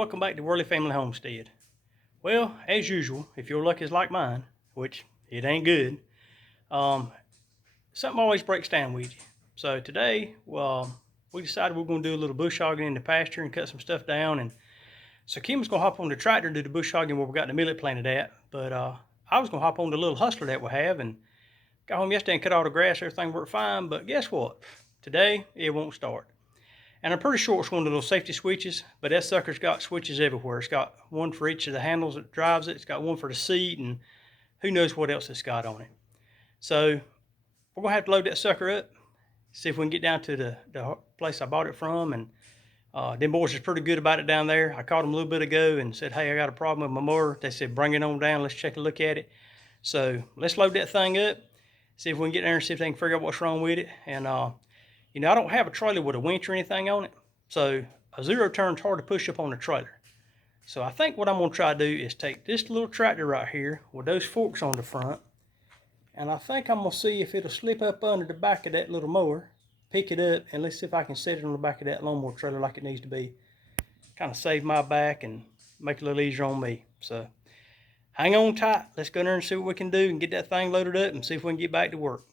welcome back to Worley Family Homestead. Well, as usual, if your luck is like mine, which it ain't good, something always breaks down with you. So today, we decided we're going to do a little bush hogging in the pasture and cut some stuff down. And so Kim's going to hop on the tractor and do the bush hogging where we got the millet planted at. But I was going to hop on the little hustler that we have and got home yesterday and cut all the grass. Everything worked fine. But guess what? Today, it won't start. And I'm pretty sure it's one of those safety switches, but that sucker's got switches everywhere. It's got one for each of the handles that drives it. It's got one for the seat, and who knows what else it's got on it. So we're gonna have to load that sucker up, see if we can get down to the place I bought it from. And them boys is pretty good about it down there. I called them a little bit ago and said, hey, I got a problem with my mower. They said, bring it on down. Let's take a look at it. So let's load that thing up, see if we can get there and see if they can figure out what's wrong with it. And you know, I don't have a trailer with a winch or anything on it, so a zero turn's hard to push up on the trailer. So I think what I'm going to try to do is take this little tractor right here with those forks on the front, and I think I'm going to see if it'll slip up under the back of that little mower, pick it up, and let's see if I can set it on the back of that lawnmower trailer like it needs to be. Kind of save my back and make it a little easier on me. So hang on tight. Let's go there and see what we can do and get that thing loaded up and see if we can get back to work.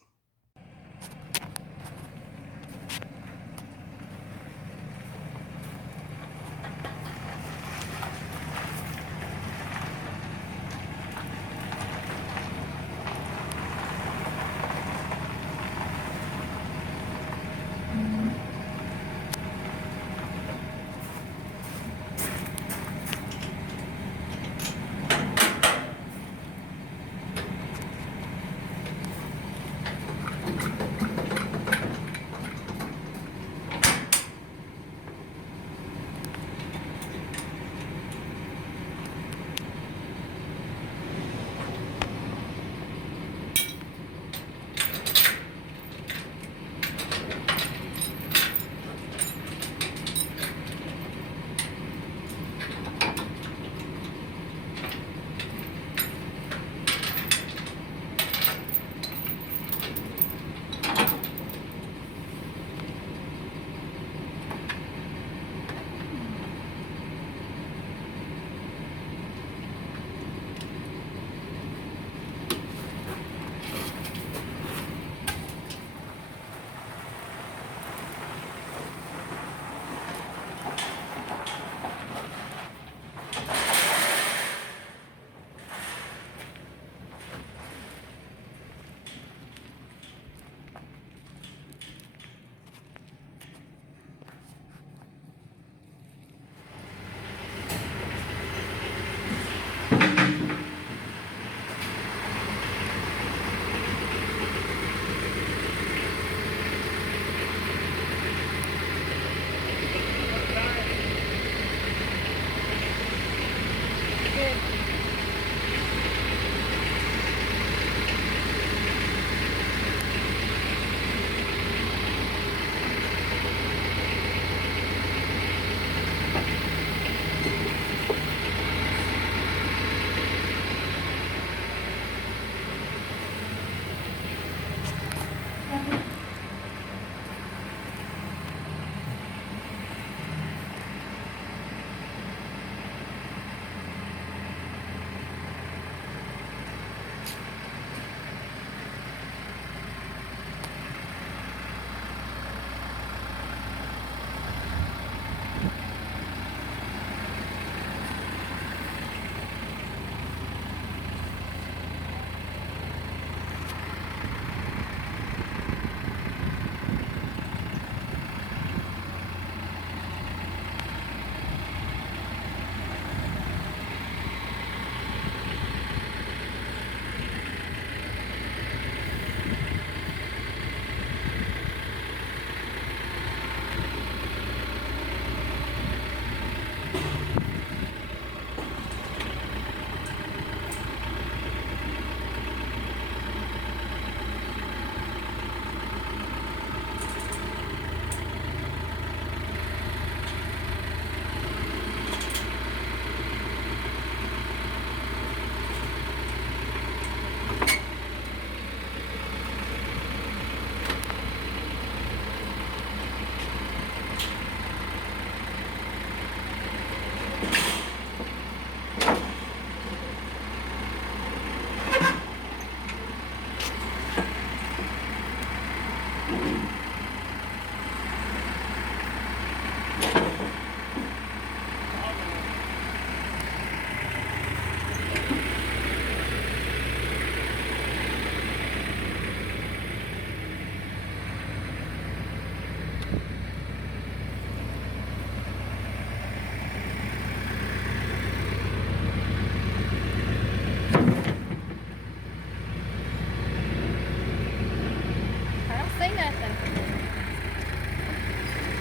nothing.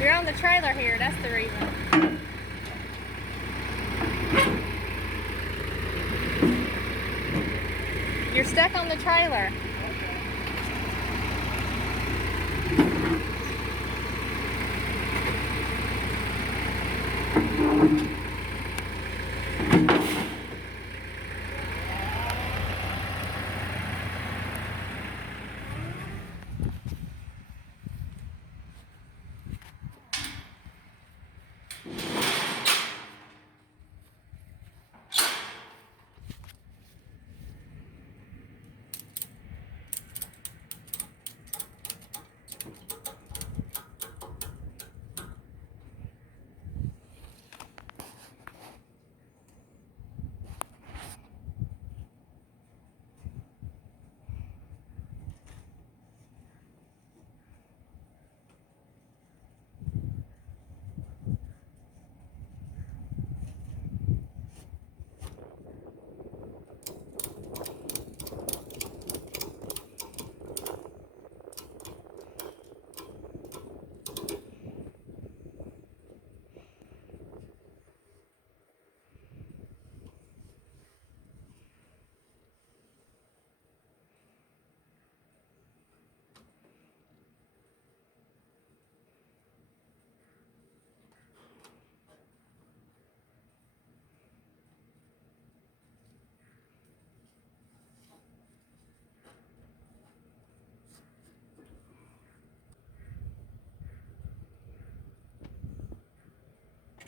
You're on the trailer here, that's the reason. You're stuck on the trailer.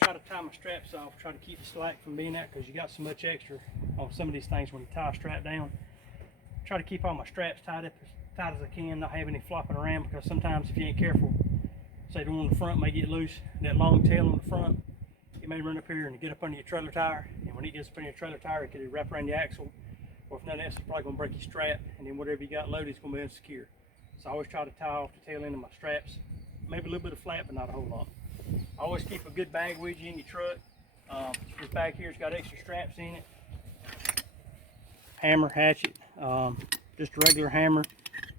Try to tie my straps off, try to keep the slack from being out because you got so much extra on some of these things when you tie a strap down. Try to keep all my straps tied up as tight as I can, not have any flopping around, because sometimes if you ain't careful, say the one in the front may get loose, that long tail on the front, it may run up here and get up under your trailer tire, and when it gets up under your trailer tire, it could wrap around the axle, or if nothing else, it's probably going to break your strap, and then whatever you got loaded is going to be insecure. So I always try to tie off the tail end of my straps, maybe a little bit of flat, but not a whole lot. I always keep a good bag with you in your truck. This bag here's got extra straps in it. Hammer, hatchet, just a regular hammer.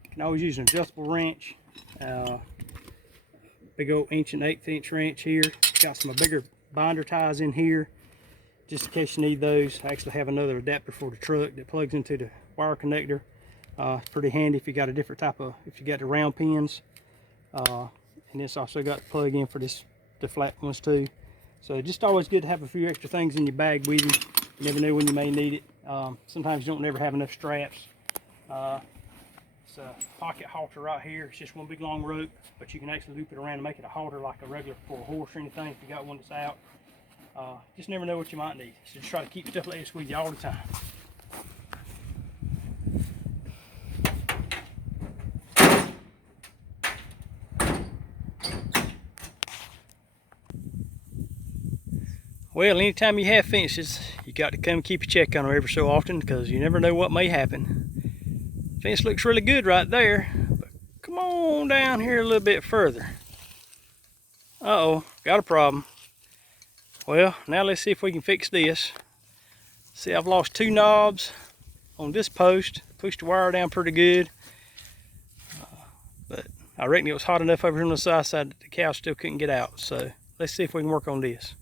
You can always use an adjustable wrench. Big old 1/8" wrench here. Got some bigger binder ties in here, just in case you need those. I actually have another adapter for the truck that plugs into the wire connector. It's pretty handy if you got a different type of, if you got the round pins. And it's also got the plug in for the flat ones too. So just always good to have a few extra things in your bag with you. You never know when you may need it. Sometimes you don't never have enough straps. It's a pocket halter right here. It's just one big long rope, but you can actually loop it around and make it a halter like a regular for a horse or anything if you got one that's out. Just never know what you might need. So just try to keep stuff like this with you all the time. Well, anytime you have fences, you got to come keep a check on them every so often, because you never know what may happen. Fence looks really good right there, but come on down here a little bit further. Uh-oh, got a problem. Well, now let's see if we can fix this. See, I've lost 2 knobs on this post. Pushed the wire down pretty good. But I reckon it was hot enough over here on the south side that the cow still couldn't get out. So let's see if we can work on this.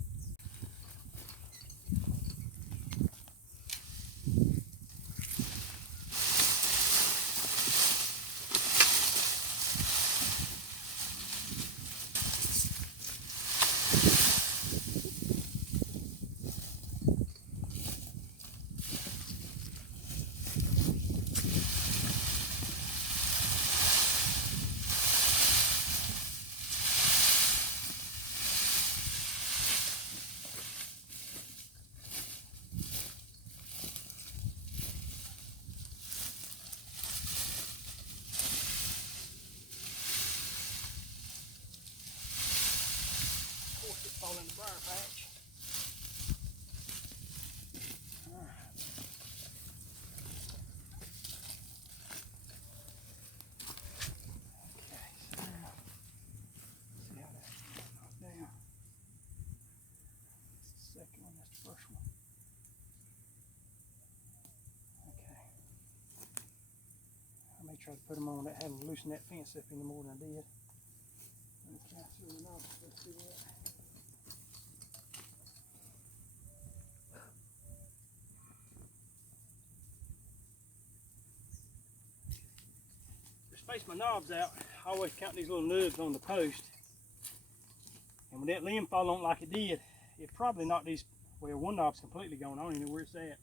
try to put them on. That hadn't loosened that fence up any more than I did. Let me cast through the knob. Let's see that. To space my knobs out, I always count these little nubs on the post. And when that limb fall on like it did, it probably knocked these, well, one knob's completely gone. I don't even know where it's at.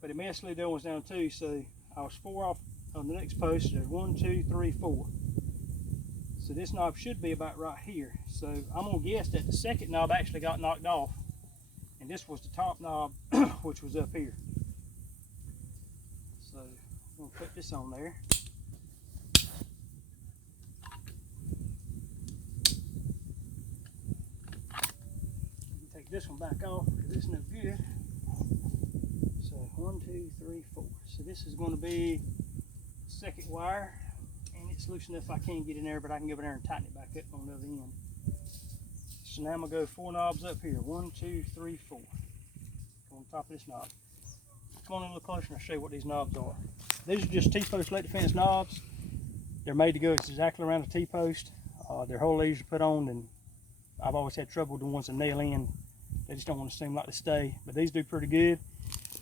But it may have slid the other ones down too, so I was 4 off on the next post. There's 1, 2, 3, 4. So this knob should be about right here. So I'm gonna guess that the second knob actually got knocked off, and this was the top knob, which was up here. So I'm gonna put this on there. Take this one back off because it's no good. So 1, 2, 3, 4. So this is going to be second wire, and it's loose enough I can get in there, but I can go in there and tighten it back up on the other end. So now I'm going to go 4 knobs up here. 1, 2, 3, 4. On top of this knob. Come on in a little closer and I'll show you what these knobs are. These are just T-post electric fence knobs. They're made to go exactly around the T-post. They're whole easy to put on, and I've always had trouble with the ones that nail in. They just don't want to seem like they stay, but these do pretty good.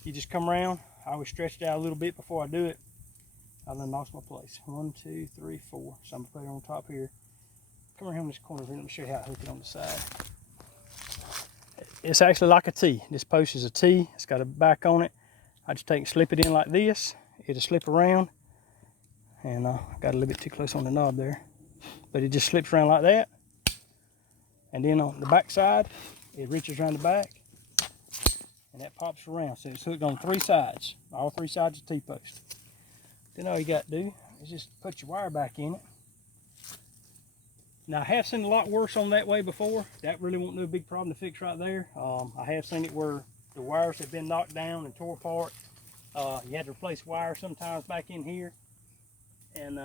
You just come around. I always stretch it out a little bit before I do it. I done lost my place. 1, 2, 3, 4. So I'm gonna put it on top here. Come around this corner here. Let me show you how I hook it on the side. It's actually like a T. This post is a T. It's got a back on it. I just take and slip it in like this. It'll slip around. And I got a little bit too close on the knob there. But it just slips around like that. And then on the back side, it reaches around the back. And that pops around. So it's hooked on 3 sides. All 3 sides of the T-post. Then all you got to do is just put your wire back in it. Now I have seen a lot worse on that way before. That really won't be a big problem to fix right there. I have seen it where the wires have been knocked down and tore apart. You had to replace wires sometimes back in here. And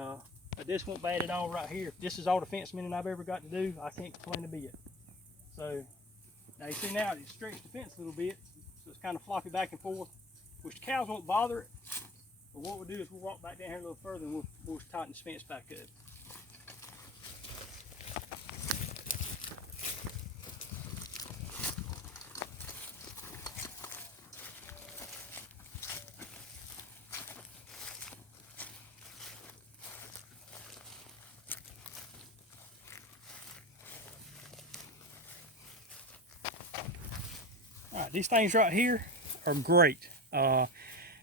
but this won't bad at all right here. If this is all the fence mending I've ever got to do, I can't complain a bit. So now you see now it's stretched the fence a little bit, so it's kind of floppy back and forth, which the cows won't bother it. But what we'll do is we'll walk back down here a little further and we'll tighten this fence back up. All right, these things right here are great.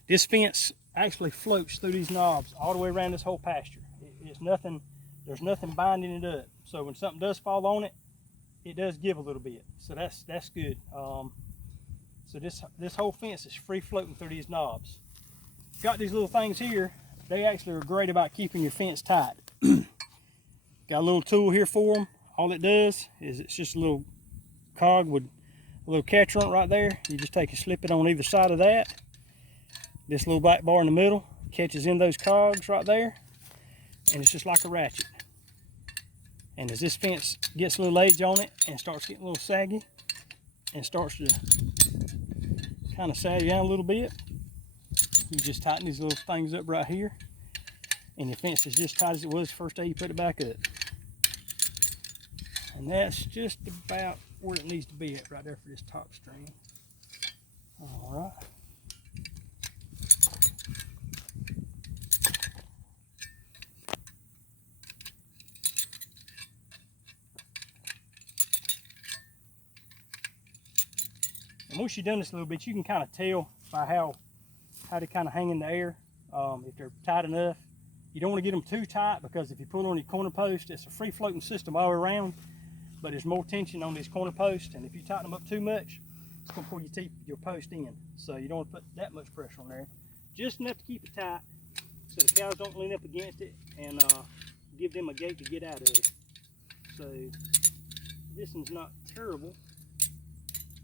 This fence actually floats through these knobs all the way around this whole pasture. It's nothing, there's nothing binding it up. So when something does fall on it, it does give a little bit. So that's good. So this whole fence is free floating through these knobs. Got these little things here. They actually are great about keeping your fence tight. Got a little tool here for them. All it does is it's just a little cog with a little catcher on it right there. You just take and slip it on either side of that. This little black bar in the middle catches in those cogs right there, and it's just like a ratchet. And as this fence gets a little age on it and starts getting a little saggy and starts to kind of sag down a little bit, you just tighten these little things up right here, and your fence is just tight as it was the first day you put it back up. And that's just about where it needs to be at right there for this top string. All right. And once you've done this a little bit, you can kind of tell by how they kind of hang in the air, if they're tight enough. You don't want to get them too tight, because if you pull on your corner post, it's a free floating system all around, but there's more tension on these corner posts, and if you tighten them up too much, it's going to pull your post in. So you don't want to put that much pressure on there. Just enough to keep it tight so the cows don't lean up against it and give them a gate to get out of. So this one's not terrible,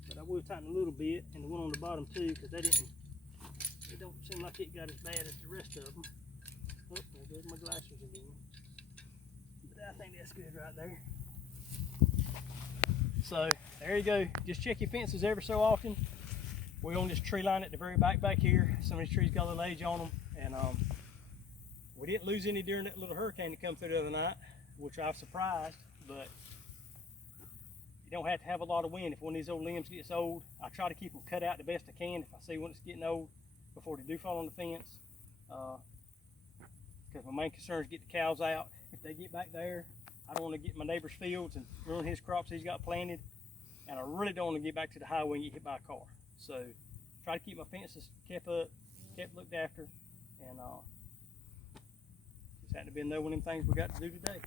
but I will tighten a little bit, and the one on the bottom too, because it don't seem like it got as bad as the rest of them. Oh, there goes my glasses again. But I think that's good right there. So there you go. Just check your fences every so often. We're on this tree line at the very back here. Some of these trees got a little age on them, and We didn't lose any during that little hurricane that come through the other night, which I was surprised, but you don't have to have a lot of wind. If one of these old limbs gets old, I try to keep them cut out the best I can if I see one that's getting old before they do fall on the fence. Because my main concern is get the cows out. If they get back there, I don't want to get in my neighbor's fields and ruin his crops he's got planted. And I really don't want to get back to the highway and get hit by a car. So try to keep my fences kept up, kept looked after, and just had to be another one of them things we got to do today.